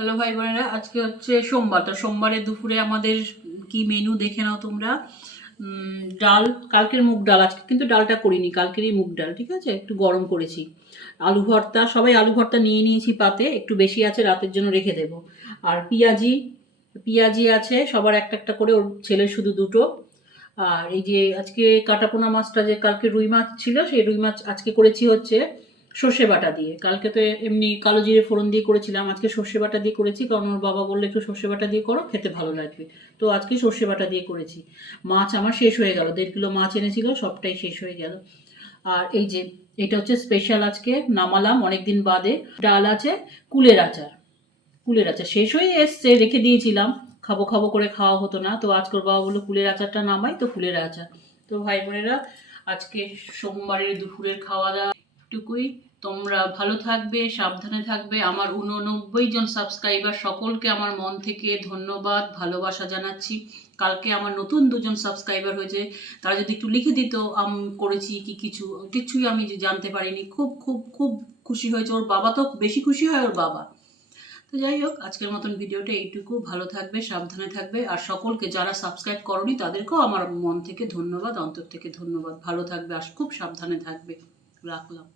Hello ভাই বোনেরা, আজকে হচ্ছে সোমবার। তো সোমবারে দুপুরে আমাদের কি মেনু দেখে নাও তোমরা। ডাল, কালকের মুগ ডাল, আজকে কিন্তু ডালটা করিনি, কালকেরই মুগ ডাল, ঠিক আছে, একটু গরম করেছি। আলু ভর্তা, সবাই আলু ভর্তা নিয়ে নিয়েছি পাতে, একটু বেশি আছে, রাতের জন্য রেখে দেবো। আর পেঁয়াজি, পেঁয়াজি আছে সবার একটা একটা করে, ওর ছেলের শুধু দুটো। আর এই যে আজকে কাটাপোনা মাছটা, যে কালকে রুই মাছ ছিল, সেই রুই মাছ আজকে করেছি হচ্ছে সর্ষে বাটা দিয়ে। কালকে তো এমনি কালো জিরে ফোড়ন দিয়ে করেছিলাম, আজকে সর্ষে বাটা দিয়ে করেছি, কারণ ওর বাবা বললে একটু সর্ষে বাটা দিয়ে করো, খেতে ভালো লাগবে। তো আজকে সর্ষে বাটা দিয়ে করেছি। মাছ আমার শেষ হয়ে গেল, 1.5 কিলো মাছ এনেছিল, সবটাই শেষ হয়ে গেল। আর এই যে এটা হচ্ছে স্পেশাল, আজকে নামালাম অনেকদিন বাদে। ডাল আছে, কুলের আচার। কুলের আচার শেষ হয়ে এসছে, রেখে দিয়েছিলাম, খাবো খাবো করে খাওয়া হতো না, তো আজকে ওর বাবা বললো কুলের আচারটা নামাই, তো কুলের আচার। তো ভাই বোনেরা, আজকে সোমবারের দুপুরের খাওয়া দাওয়া টুকুই। তোমরা ভালো থাকবে, সাবধানে থাকবে। আমার 89 জন সাবস্ক্রাইবার, সকলকে আমার মন থেকে ধন্যবাদ, ভালোবাসা জানাচ্ছি। কালকে আমার নতুন 2জন সাবস্ক্রাইবার হয়েছে, তারা যদি একটু লিখে দিত করেছি কি কিছুই আমি জানতে পারিনি। খুব খুব খুব খুশি হয়েছে। ওর বাবা তো বেশি খুশি হয়, ওর বাবা। তো যাই হোক, আজকের মতন ভিডিওটা এইটুকু। ভালো থাকবে, সাবধানে থাকবে। আর সকলকে যারা সাবস্ক্রাইব করনি তাদেরকেও আমার মন থেকে ধন্যবাদ, অন্তর থেকে ধন্যবাদ। ভালো থাকবে আর খুব সাবধানে থাকবে। রাখলাম।